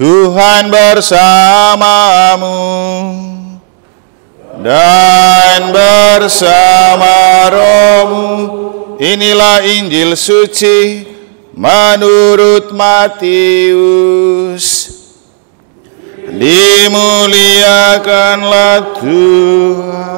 Tuhan bersamamu dan bersama rohmu. Inilah Injil suci menurut Matius. Dimuliakanlah Tuhan.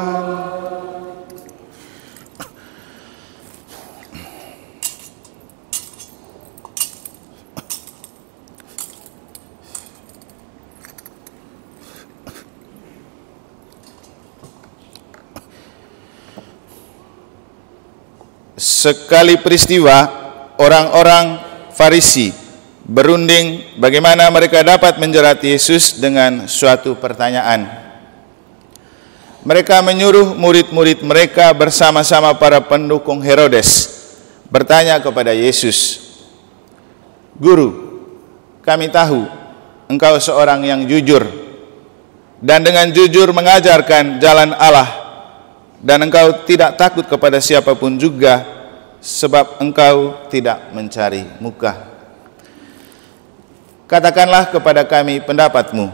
Sekali peristiwa, orang-orang Farisi berunding bagaimana mereka dapat menjerat Yesus dengan suatu pertanyaan. Mereka menyuruh murid-murid mereka bersama-sama para pendukung Herodes bertanya kepada Yesus, "Guru, kami tahu engkau seorang yang jujur dan dengan jujur mengajarkan jalan Allah, dan engkau tidak takut kepada siapapun juga, sebab engkau tidak mencari muka. Katakanlah kepada kami pendapatmu.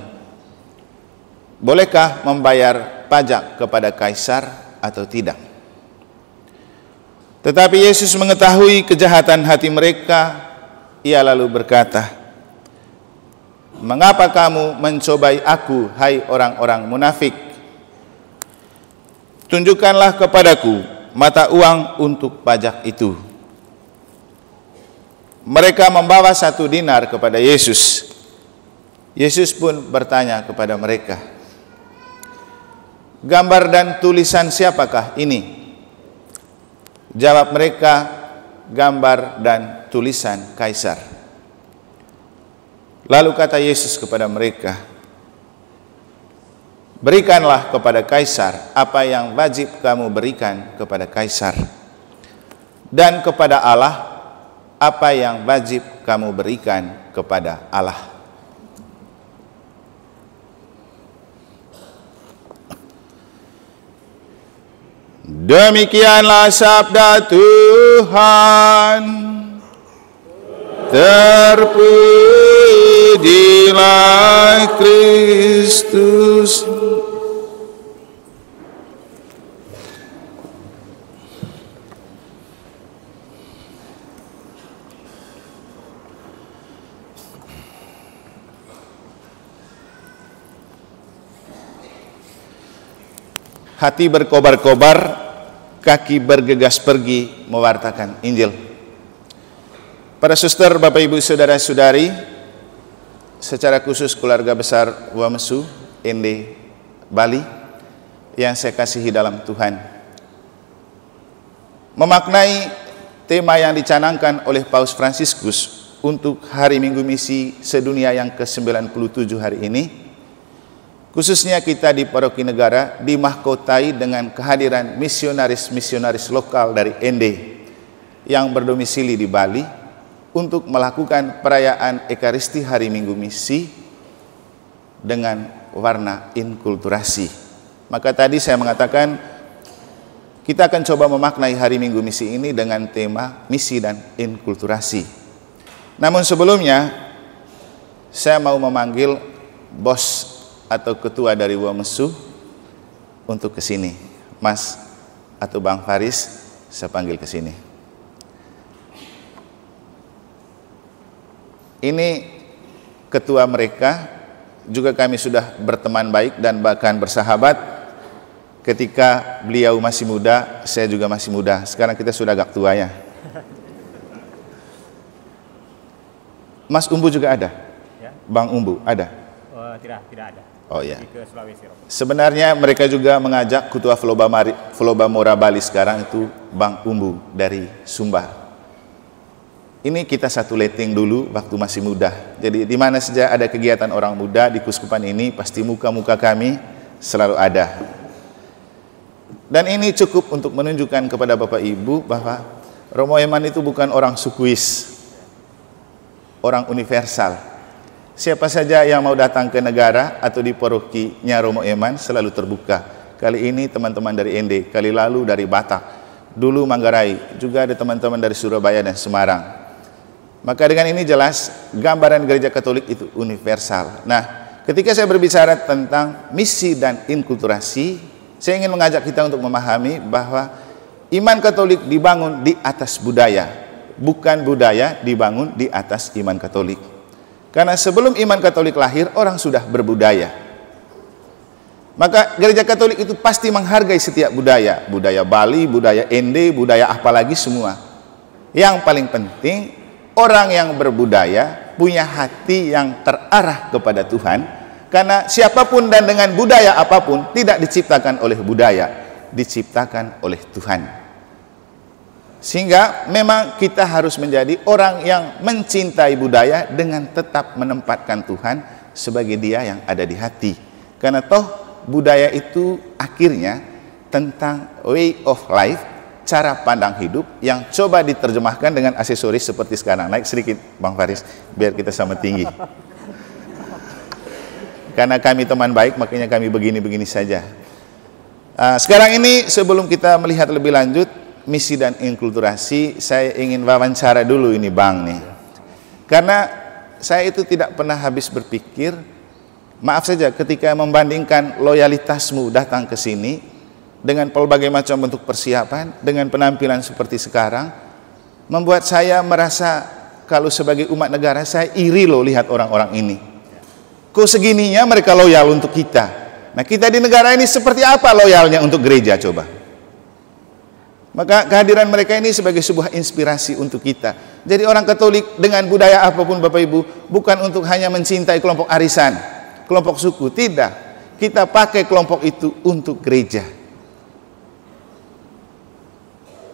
Bolehkah membayar pajak kepada Kaisar atau tidak?" Tetapi Yesus mengetahui kejahatan hati mereka. Ia lalu berkata, "Mengapa kamu mencobai aku, hai orang-orang munafik? Tunjukkanlah kepadaku mata uang untuk pajak itu." Mereka membawa 1 dinar kepada Yesus. Yesus pun bertanya kepada mereka, "Gambar dan tulisan siapakah ini?" Jawab mereka, "Gambar dan tulisan Kaisar." Lalu kata Yesus kepada mereka, "Berikanlah kepada Kaisar apa yang wajib kamu berikan kepada Kaisar, dan kepada Allah apa yang wajib kamu berikan kepada Allah." Demikianlah sabda Tuhan. Terpujilah Kristus. Hati berkobar-kobar, kaki bergegas pergi mewartakan Injil. Para suster, Bapak Ibu, Saudara-saudari, secara khusus keluarga besar Wamesu, Ende, Bali, yang saya kasihi dalam Tuhan. Memaknai tema yang dicanangkan oleh Paus Fransiskus untuk Hari Minggu Misi Sedunia yang ke-97 hari ini, khususnya kita di Paroki Negara dimahkotai dengan kehadiran misionaris-misionaris lokal dari Ende yang berdomisili di Bali untuk melakukan perayaan Ekaristi Hari Minggu Misi dengan warna inkulturasi. Maka tadi saya mengatakan kita akan coba memaknai Hari Minggu Misi ini dengan tema misi dan inkulturasi. Namun sebelumnya saya mau memanggil bos atau ketua dari Wamesu untuk ke sini. Mas atau Bang Faris, saya panggil ke sini. Ini ketua mereka, juga kami sudah berteman baik dan bahkan bersahabat. Ketika beliau masih muda, saya juga masih muda. Sekarang kita sudah agak tua ya. Mas Umbu juga ada? Ya. Bang Umbu ada? Tidak ada. Oh ya. Ke Sulawesi. Sebenarnya mereka juga mengajak ketua Floba Mora Bali sekarang itu Bang Umbu dari Sumba. Ini kita satu letting dulu waktu masih muda. Jadi di mana saja ada kegiatan orang muda di Kuskupan ini pasti muka-muka kami selalu ada. Dan ini cukup untuk menunjukkan kepada Bapak Ibu bahwa Romo Eman itu bukan orang sukuis, orang universal. Siapa saja yang mau datang ke negara atau di parokinya Romo Eman selalu terbuka. Kali ini teman-teman dari Ende, kali lalu dari Batak, dulu Manggarai, juga ada teman-teman dari Surabaya dan Semarang. Maka dengan ini jelas gambaran gereja Katolik itu universal. Nah, ketika saya berbicara tentang misi dan inkulturasi, saya ingin mengajak kita untuk memahami bahwa iman Katolik dibangun di atas budaya, bukan budaya dibangun di atas iman Katolik. Karena sebelum iman Katolik lahir, orang sudah berbudaya. Maka gereja Katolik itu pasti menghargai setiap budaya. Budaya Bali, budaya Ende, budaya apalagi semua. Yang paling penting, orang yang berbudaya punya hati yang terarah kepada Tuhan. Karena siapapun dan dengan budaya apapun tidak diciptakan oleh budaya, diciptakan oleh Tuhan. Sehingga memang kita harus menjadi orang yang mencintai budaya dengan tetap menempatkan Tuhan sebagai Dia yang ada di hati. Karena toh budaya itu akhirnya tentang way of life, cara pandang hidup yang coba diterjemahkan dengan aksesoris seperti sekarang. Naik sedikit Bang Faris, biar kita sama tinggi. Karena kami teman baik, makanya kami begini-begini saja. Sekarang ini sebelum kita melihat lebih lanjut misi dan inkulturasi, saya ingin wawancara dulu ini Bang nih. Karena saya itu tidak pernah habis berpikir, maaf saja ketika membandingkan loyalitasmu datang ke sini dengan berbagai macam bentuk persiapan, dengan penampilan seperti sekarang, membuat saya merasa kalau sebagai umat negara saya iri loh lihat orang-orang ini. Kok segininya mereka loyal untuk kita. Nah, kita di negara ini seperti apa loyalnya untuk gereja coba? Maka kehadiran mereka ini sebagai sebuah inspirasi untuk kita. Jadi orang Katolik dengan budaya apapun Bapak Ibu, bukan untuk hanya mencintai kelompok arisan, kelompok suku, tidak. Kita pakai kelompok itu untuk gereja.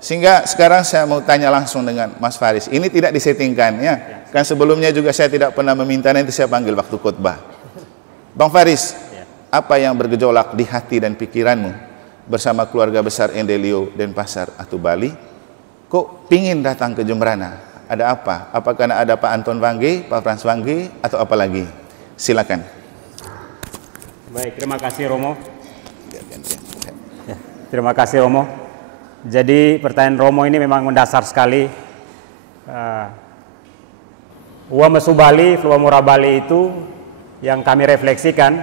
Sehingga sekarang saya mau tanya langsung dengan Mas Faris. Ini tidak disettingkan ya. Kan sebelumnya juga saya tidak pernah meminta, nanti saya panggil waktu khotbah. Bang Faris, apa yang bergejolak di hati dan pikiranmu bersama keluarga besar Endelio Denpasar atau Bali? Kok pingin datang ke Jembrana? Ada apa? Apakah karena ada Pak Anton Wangge, Pak Frans Wangge, atau apa lagi? Silakan. Baik, terima kasih Romo. Terima kasih Romo. Jadi pertanyaan Romo ini memang mendasar sekali. Ua Mesu Bali, Flua Murah Bali itu yang kami refleksikan,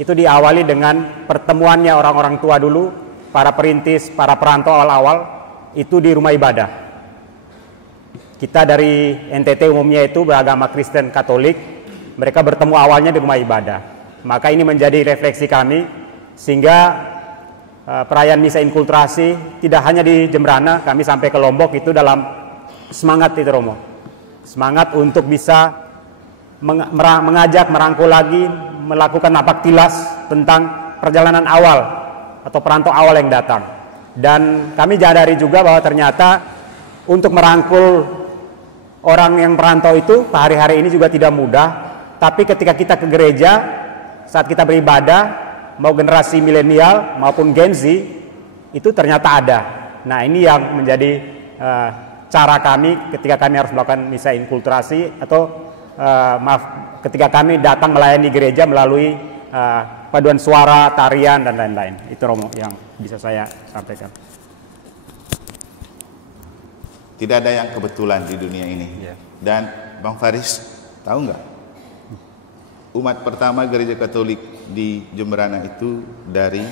itu diawali dengan pertemuannya orang-orang tua dulu, para perintis, para perantau awal-awal, itu di rumah ibadah. Kita dari NTT umumnya itu beragama Kristen Katolik, mereka bertemu awalnya di rumah ibadah. Maka ini menjadi refleksi kami, sehingga perayaan misa inkulturasi tidak hanya di Jembrana, kami sampai ke Lombok itu dalam semangat itu Romo. Semangat untuk bisa mengajak, merangkul lagi, melakukan napak tilas tentang perjalanan awal atau perantau awal yang datang. Dan kami sadari juga bahwa ternyata untuk merangkul orang yang perantau itu hari-hari ini juga tidak mudah. Tapi ketika kita ke gereja, saat kita beribadah, mau generasi milenial maupun Gen Z, itu ternyata ada. Nah, ini yang menjadi cara kami ketika kami harus melakukan misa inkulturasi atau ketika kami datang melayani gereja melalui paduan suara, tarian, dan lain-lain. Itu Romo yang bisa saya sampaikan. Tidak ada yang kebetulan di dunia ini. Dan Bang Faris, tahu nggak? Umat pertama gereja Katolik di Jembrana itu dari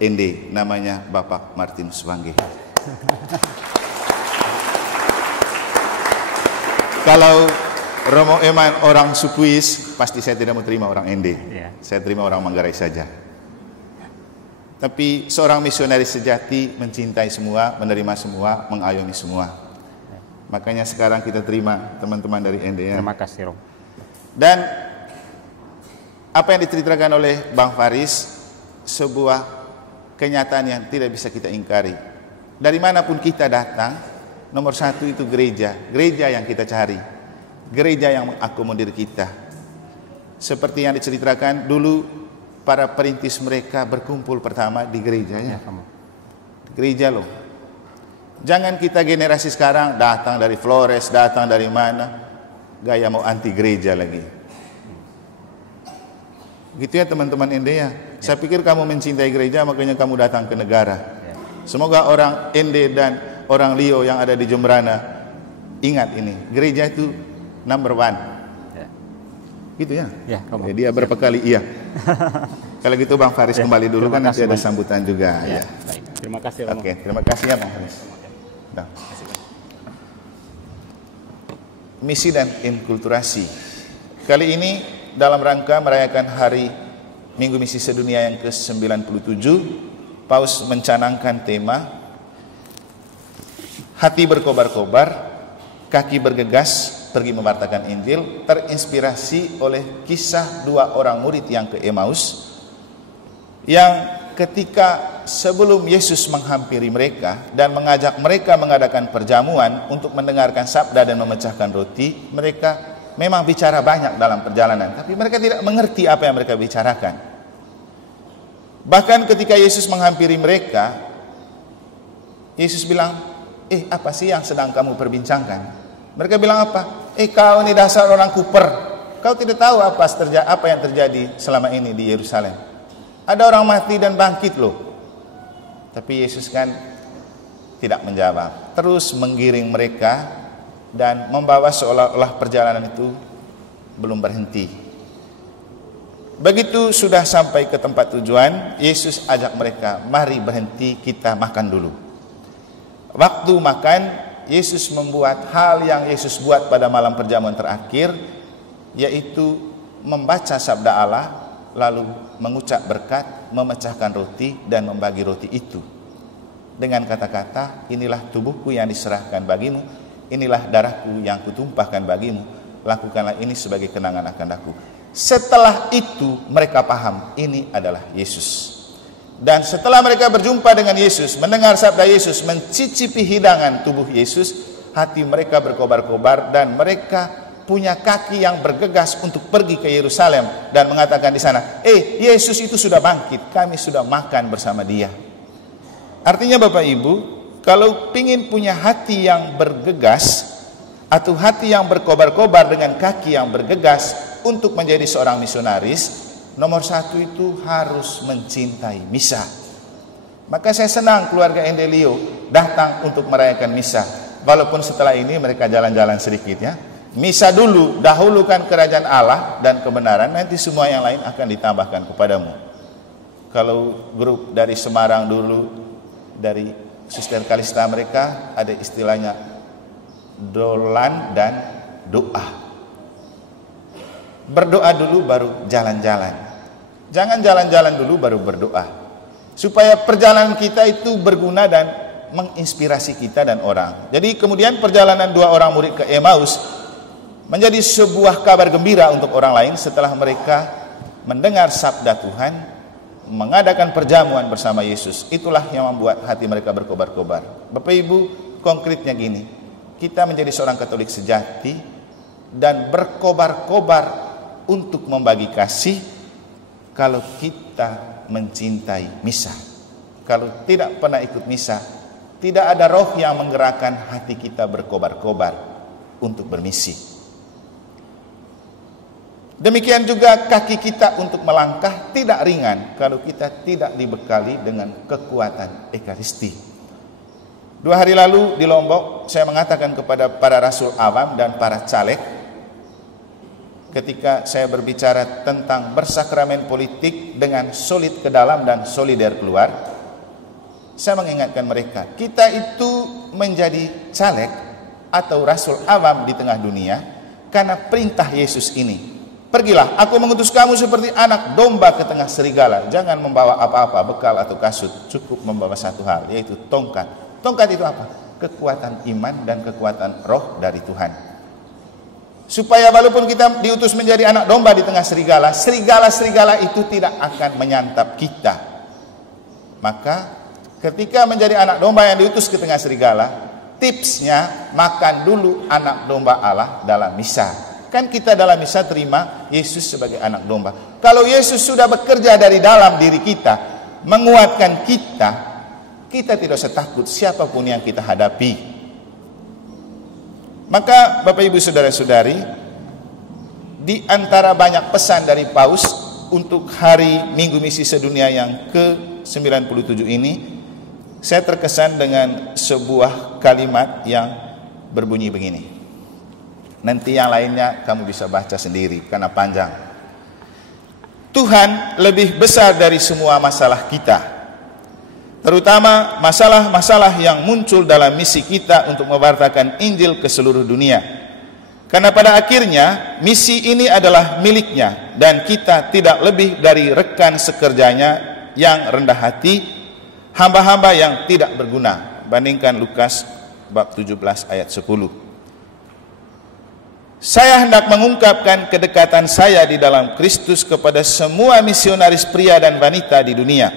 Ende, namanya Bapak Martinus Wangge. Kalau Romo Eman orang Sukuis, pasti saya tidak mau terima orang Ende. Saya terima orang Manggarai saja. Tapi seorang misionaris sejati mencintai semua, menerima semua, mengayomi semua. Makanya sekarang kita terima teman-teman dari Ende. Terima kasih Romo. Dan apa yang diceritakan oleh Bang Faris, sebuah kenyataan yang tidak bisa kita ingkari. Dari manapun kita datang, nomor satu itu gereja. Gereja yang kita cari. Gereja yang mengakomodir kita. Seperti yang diceritakan dulu, para perintis mereka berkumpul pertama di gerejanya. Gereja loh. Jangan kita generasi sekarang datang dari Flores, datang dari mana, gaya mau anti gereja lagi. Gitu ya teman-teman Ende ya. Saya pikir kamu mencintai gereja, makanya kamu datang ke negara. Semoga orang Ende dan orang Lio yang ada di Jembrana ingat ini. Gereja itu number one. Ya. Gitu ya? Ya, Romo. Dia berapa kali iya? Kalau gitu Bang Faris kembali dulu, kan nanti ada sambutan juga. Ya. Baik. Terima kasih, Romo. Oke, terima kasih ya Bang Faris. Nah. Misi dan inkulturasi. Kali ini dalam rangka merayakan Hari Minggu Misi Sedunia yang ke-97, Paus mencanangkan tema hati berkobar-kobar, kaki bergegas pergi mewartakan Injil, terinspirasi oleh kisah 2 orang murid yang ke Emmaus, yang ketika sebelum Yesus menghampiri mereka dan mengajak mereka mengadakan perjamuan untuk mendengarkan sabda dan memecahkan roti, mereka memang bicara banyak dalam perjalanan, tapi mereka tidak mengerti apa yang mereka bicarakan. Bahkan ketika Yesus menghampiri mereka, Yesus bilang, apa sih yang sedang kamu perbincangkan? Mereka bilang apa? Kau ini dasar orang kuper, kau tidak tahu apa yang terjadi selama ini di Yerusalem. Ada orang mati dan bangkit loh. Tapi Yesus kan tidak menjawab, terus menggiring mereka dan membawa seolah-olah perjalanan itu belum berhenti. Begitu sudah sampai ke tempat tujuan, Yesus ajak mereka, mari berhenti, kita makan dulu. Waktu makan, Yesus membuat hal yang Yesus buat pada malam perjamuan terakhir, yaitu membaca sabda Allah, lalu mengucap berkat, memecahkan roti dan membagi roti itu dengan kata-kata, inilah tubuhku yang diserahkan bagimu, inilah darahku yang kutumpahkan bagimu, lakukanlah ini sebagai kenangan akan aku. Setelah itu mereka paham ini adalah Yesus. Dan setelah mereka berjumpa dengan Yesus, mendengar sabda Yesus, mencicipi hidangan tubuh Yesus, hati mereka berkobar-kobar dan mereka punya kaki yang bergegas untuk pergi ke Yerusalem dan mengatakan di sana, Yesus itu sudah bangkit, kami sudah makan bersama dia. Artinya Bapak Ibu, kalau ingin punya hati yang bergegas atau hati yang berkobar-kobar dengan kaki yang bergegas untuk menjadi seorang misionaris, nomor 1 itu harus mencintai misa. Maka saya senang keluarga Endelio datang untuk merayakan misa. Walaupun setelah ini mereka jalan-jalan sedikit ya. Misa dulu, dahulukan kerajaan Allah dan kebenaran, nanti semua yang lain akan ditambahkan kepadamu. Kalau grup dari Semarang dulu, dari Suster Kalista mereka ada istilahnya dolan dan doa. Berdoa dulu baru jalan-jalan. Jangan jalan-jalan dulu baru berdoa. Supaya perjalanan kita itu berguna dan menginspirasi kita dan orang. Jadi kemudian perjalanan 2 orang murid ke Emmaus menjadi sebuah kabar gembira untuk orang lain setelah mereka mendengar sabda Tuhan, mengadakan perjamuan bersama Yesus. Itulah yang membuat hati mereka berkobar-kobar. Bapak Ibu, konkretnya gini, kita menjadi seorang Katolik sejati dan berkobar-kobar untuk membagi kasih kalau kita mencintai misa. Kalau tidak pernah ikut misa, tidak ada roh yang menggerakkan hati kita berkobar-kobar untuk bermisi. Demikian juga kaki kita untuk melangkah tidak ringan kalau kita tidak dibekali dengan kekuatan Ekaristi. 2 hari lalu di Lombok, saya mengatakan kepada para rasul awam dan para caleg, ketika saya berbicara tentang bersakramen politik dengan solid ke dalam dan solider keluar, saya mengingatkan mereka, kita itu menjadi caleg atau rasul awam di tengah dunia karena perintah Yesus ini. Pergilah, aku mengutus kamu seperti anak domba ke tengah serigala. Jangan membawa apa-apa, bekal atau kasut. Cukup membawa satu hal, yaitu tongkat. Tongkat itu apa? Kekuatan iman dan kekuatan roh dari Tuhan. Supaya walaupun kita diutus menjadi anak domba di tengah serigala, serigala-serigala itu tidak akan menyantap kita. Maka ketika menjadi anak domba yang diutus ke tengah serigala, tipsnya makan dulu anak domba Allah dalam misa. Kan kita dalam misa terima Yesus sebagai anak domba. Kalau Yesus sudah bekerja dari dalam diri kita, menguatkan kita, kita tidak usah takut siapapun yang kita hadapi. Maka Bapak Ibu Saudara-saudari, di antara banyak pesan dari Paus untuk Hari Minggu Misi Sedunia yang ke-97 ini, saya terkesan dengan sebuah kalimat yang berbunyi begini. Nanti yang lainnya kamu bisa baca sendiri karena panjang. Tuhan lebih besar dari semua masalah kita, terutama masalah-masalah yang muncul dalam misi kita untuk mewartakan Injil ke seluruh dunia. Karena pada akhirnya misi ini adalah miliknya dan kita tidak lebih dari rekan sekerjanya yang rendah hati, hamba-hamba yang tidak berguna. Bandingkan Lukas bab 17 ayat 10. Saya hendak mengungkapkan kedekatan saya di dalam Kristus kepada semua misionaris pria dan wanita di dunia,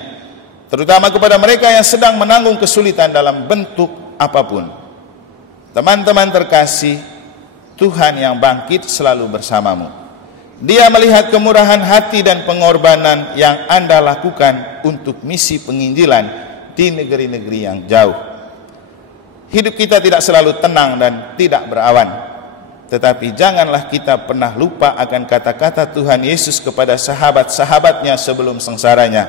terutama kepada mereka yang sedang menanggung kesulitan dalam bentuk apapun. Teman-teman terkasih, Tuhan yang bangkit selalu bersamamu. Dia melihat kemurahan hati dan pengorbanan yang Anda lakukan untuk misi penginjilan di negeri-negeri yang jauh. Hidup kita tidak selalu tenang dan tidak berawan. Tetapi janganlah kita pernah lupa akan kata-kata Tuhan Yesus kepada sahabat-sahabatnya sebelum sengsaranya.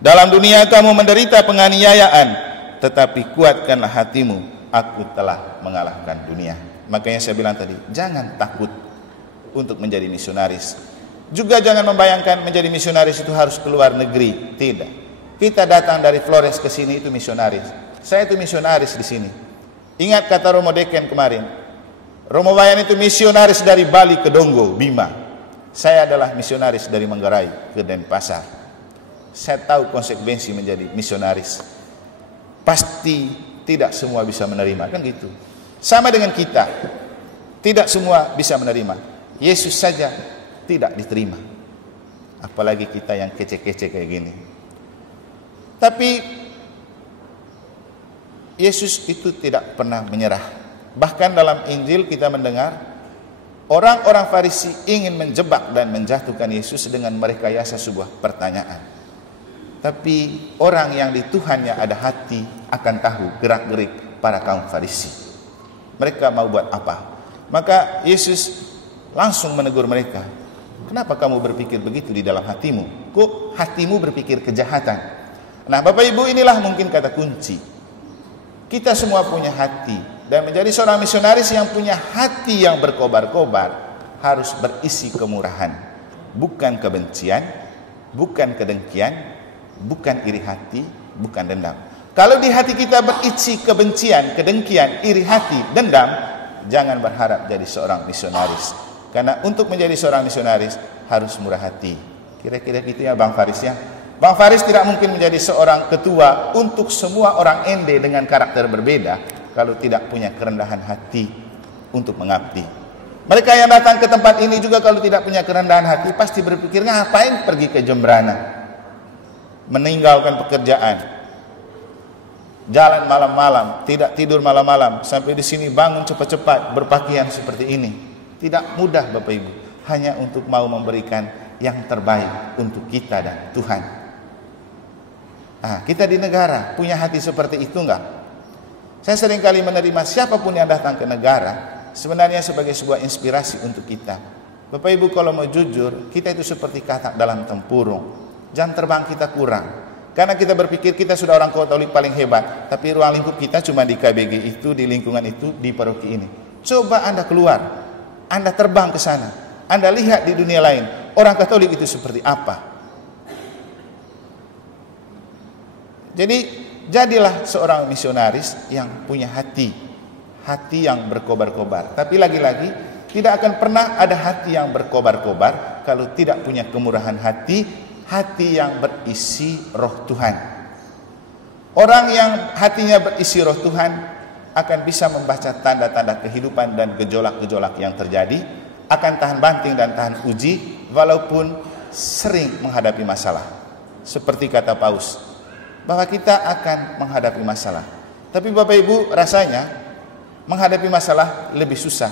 Dalam dunia kamu menderita penganiayaan, tetapi kuatkanlah hatimu, aku telah mengalahkan dunia. Makanya saya bilang tadi, jangan takut untuk menjadi misionaris. Juga jangan membayangkan menjadi misionaris itu harus keluar negeri. Tidak. Kita datang dari Flores ke sini itu misionaris. Saya itu misionaris di sini. Ingat kata Romo Deken kemarin, Romo Bayan itu misionaris dari Bali ke Donggo, Bima. Saya adalah misionaris dari Manggarai ke Denpasar. Saya tahu konsekuensi menjadi misionaris. Pasti tidak semua bisa menerima, kan gitu. Sama dengan kita, tidak semua bisa menerima. Yesus saja tidak diterima. Apalagi kita yang kece-kece kayak gini. Tapi Yesus itu tidak pernah menyerah. Bahkan dalam Injil kita mendengar orang-orang Farisi ingin menjebak dan menjatuhkan Yesus dengan merekayasa sebuah pertanyaan. Tapi orang yang di Tuhannya ada hati akan tahu gerak-gerik para kaum Farisi. Mereka mau buat apa? Maka Yesus langsung menegur mereka. Kenapa kamu berpikir begitu di dalam hatimu? Kok hatimu berpikir kejahatan? Nah, Bapak Ibu, inilah mungkin kata kunci. Kita semua punya hati. Dan menjadi seorang misionaris yang punya hati yang berkobar-kobar harus berisi kemurahan, bukan kebencian, bukan kedengkian, bukan iri hati, bukan dendam. Kalau di hati kita berisi kebencian, kedengkian, iri hati, dendam, jangan berharap jadi seorang misionaris. Karena untuk menjadi seorang misionaris harus murah hati. Kira-kira gitu ya Bang Faris ya. Bang Faris tidak mungkin menjadi seorang ketua untuk semua orang Ende dengan karakter berbeda kalau tidak punya kerendahan hati untuk mengabdi. Mereka yang datang ke tempat ini juga kalau tidak punya kerendahan hati pasti berpikir, ngapain pergi ke Jembrana, meninggalkan pekerjaan, jalan malam-malam, tidak tidur malam-malam, sampai di sini bangun cepat-cepat, berpakaian seperti ini. Tidak mudah Bapak Ibu, hanya untuk mau memberikan yang terbaik untuk kita dan Tuhan. Nah, kita di negara punya hati seperti itu enggak? Saya seringkali menerima siapapun yang datang ke negara sebenarnya sebagai sebuah inspirasi untuk kita. Bapak Ibu, kalau mau jujur, kita itu seperti katak dalam tempurung. Jam terbang kita kurang. Karena kita berpikir kita sudah orang Katolik paling hebat, tapi ruang lingkup kita cuma di KBG itu, di lingkungan itu, di paroki ini. Coba Anda keluar, Anda terbang ke sana, Anda lihat di dunia lain, orang Katolik itu seperti apa. Jadi jadilah seorang misionaris yang punya hati yang berkobar-kobar. Tapi lagi-lagi tidak akan pernah ada hati yang berkobar-kobar kalau tidak punya kemurahan hati yang berisi roh Tuhan. Orang yang hatinya berisi roh Tuhan akan bisa membaca tanda-tanda kehidupan dan gejolak-gejolak yang terjadi, akan tahan banting dan tahan uji walaupun sering menghadapi masalah. Seperti kata Paus, bahwa kita akan menghadapi masalah. Tapi Bapak Ibu, rasanya menghadapi masalah lebih susah.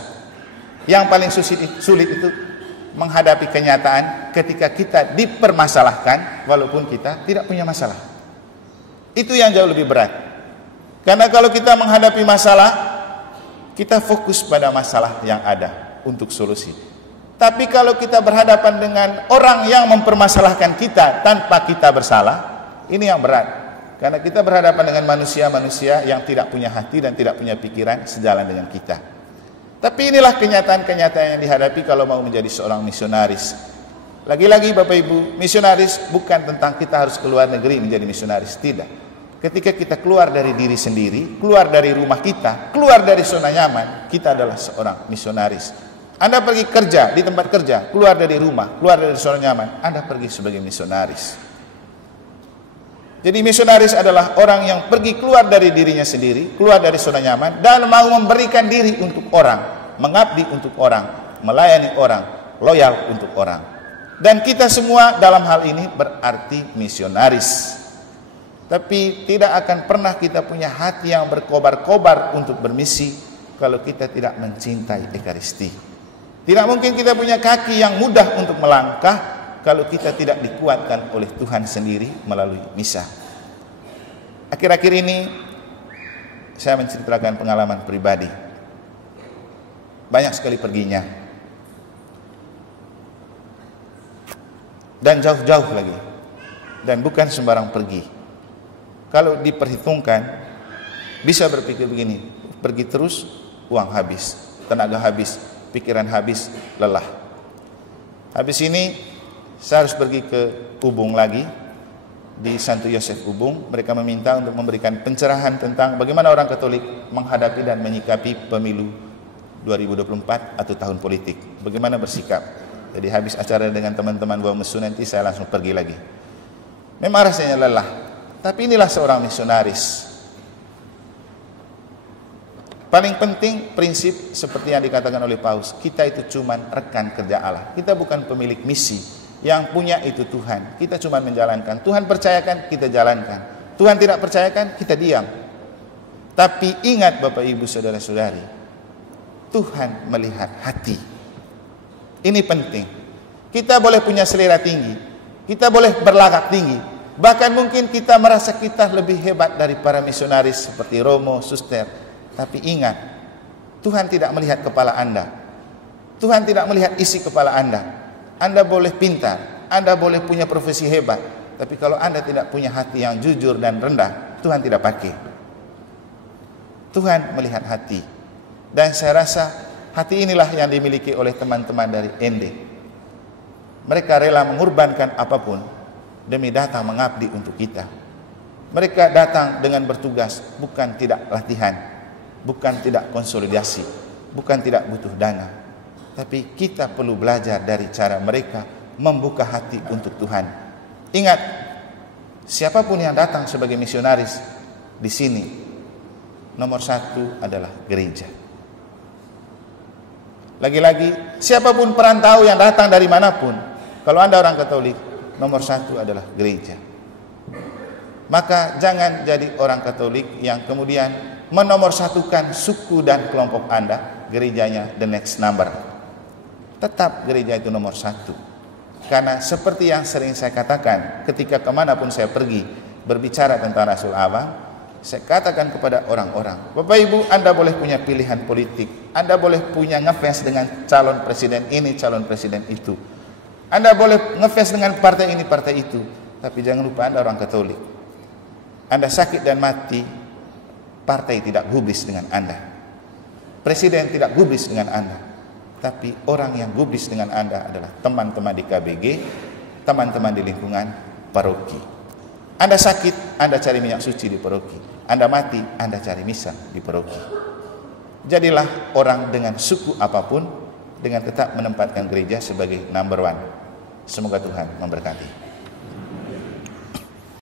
Yang paling sulit itu menghadapi kenyataan ketika kita dipermasalahkan walaupun kita tidak punya masalah. Itu yang jauh lebih berat. Karena kalau kita menghadapi masalah, kita fokus pada masalah yang ada untuk solusi. Tapi kalau kita berhadapan dengan orang yang mempermasalahkan kita tanpa kita bersalah, ini yang berat. Karena kita berhadapan dengan manusia-manusia yang tidak punya hati dan tidak punya pikiran sejalan dengan kita. Tapi inilah kenyataan-kenyataan yang dihadapi kalau mau menjadi seorang misionaris. Lagi-lagi Bapak Ibu, misionaris bukan tentang kita harus keluar negeri menjadi misionaris, tidak. Ketika kita keluar dari diri sendiri, keluar dari rumah kita, keluar dari zona nyaman, kita adalah seorang misionaris. Anda pergi kerja di tempat kerja, keluar dari rumah, keluar dari zona nyaman, Anda pergi sebagai misionaris. Jadi misionaris adalah orang yang pergi keluar dari dirinya sendiri, keluar dari zona nyaman, dan mau memberikan diri untuk orang, mengabdi untuk orang, melayani orang, loyal untuk orang. Dan kita semua dalam hal ini berarti misionaris. Tapi tidak akan pernah kita punya hati yang berkobar-kobar untuk bermisi kalau kita tidak mencintai Ekaristi. Tidak mungkin kita punya kaki yang mudah untuk melangkah kalau kita tidak dikuatkan oleh Tuhan sendiri melalui misa. Akhir-akhir ini saya menceritakan pengalaman pribadi. Banyak sekali perginya. Dan jauh-jauh lagi. Dan bukan sembarang pergi. Kalau diperhitungkan, bisa berpikir begini, pergi terus, uang habis, tenaga habis, pikiran habis, lelah. Habis ini, saya harus pergi ke Ubung lagi, di Santo Yosef Ubung. Mereka meminta untuk memberikan pencerahan tentang bagaimana orang Katolik menghadapi dan menyikapi pemilu 2024 atau tahun politik. Bagaimana bersikap. Jadi habis acara dengan teman-teman gua mesu, nanti saya langsung pergi lagi. Memang rasanya lelah. Tapi inilah seorang misionaris. Paling penting prinsip seperti yang dikatakan oleh Paus, kita itu cuma rekan kerja Allah. Kita bukan pemilik misi. Yang punya itu Tuhan. Kita cuma menjalankan. Tuhan percayakan, kita jalankan. Tuhan tidak percayakan, kita diam. Tapi ingat Bapak Ibu Saudara-saudari, Tuhan melihat hati. Ini penting. Kita boleh punya selera tinggi. Kita boleh berlagak tinggi. Bahkan mungkin kita merasa kita lebih hebat dari para misionaris seperti Romo, Suster. Tapi ingat, Tuhan tidak melihat kepala Anda. Tuhan tidak melihat isi kepala Anda. Anda boleh pintar, Anda boleh punya profesi hebat. Tapi kalau Anda tidak punya hati yang jujur dan rendah, Tuhan tidak pakai. Tuhan melihat hati. Dan saya rasa hati inilah yang dimiliki oleh teman-teman dari ND. Mereka rela mengorbankan apapun demi datang mengabdi untuk kita. Mereka datang dengan bertugas, bukan tidak latihan, bukan tidak konsolidasi, bukan tidak butuh dana. Tapi kita perlu belajar dari cara mereka membuka hati untuk Tuhan. Ingat, siapapun yang datang sebagai misionaris di sini, nomor satu adalah gereja. Lagi-lagi, siapapun perantau yang datang dari manapun, kalau Anda orang Katolik, nomor satu adalah gereja. Maka jangan jadi orang Katolik yang kemudian menomorsatukan suku dan kelompok Anda, gerejanya the next number. Tetap gereja itu nomor satu. Karena seperti yang sering saya katakan, ketika kemanapun saya pergi berbicara tentang Rasul Abang, saya katakan kepada orang-orang, Bapak Ibu, Anda boleh punya pilihan politik, Anda boleh punya ngefans dengan calon presiden ini, calon presiden itu, Anda boleh ngefans dengan partai ini, partai itu. Tapi jangan lupa Anda orang Katolik. Anda sakit dan mati, partai tidak gubris dengan Anda. Presiden tidak gubris dengan Anda. Tapi orang yang gubris dengan Anda adalah teman-teman di KBG, teman-teman di lingkungan paroki. Anda sakit, Anda cari minyak suci di paroki. Anda mati, Anda cari misa di paroki. Jadilah orang dengan suku apapun, dengan tetap menempatkan gereja sebagai number one. Semoga Tuhan memberkati.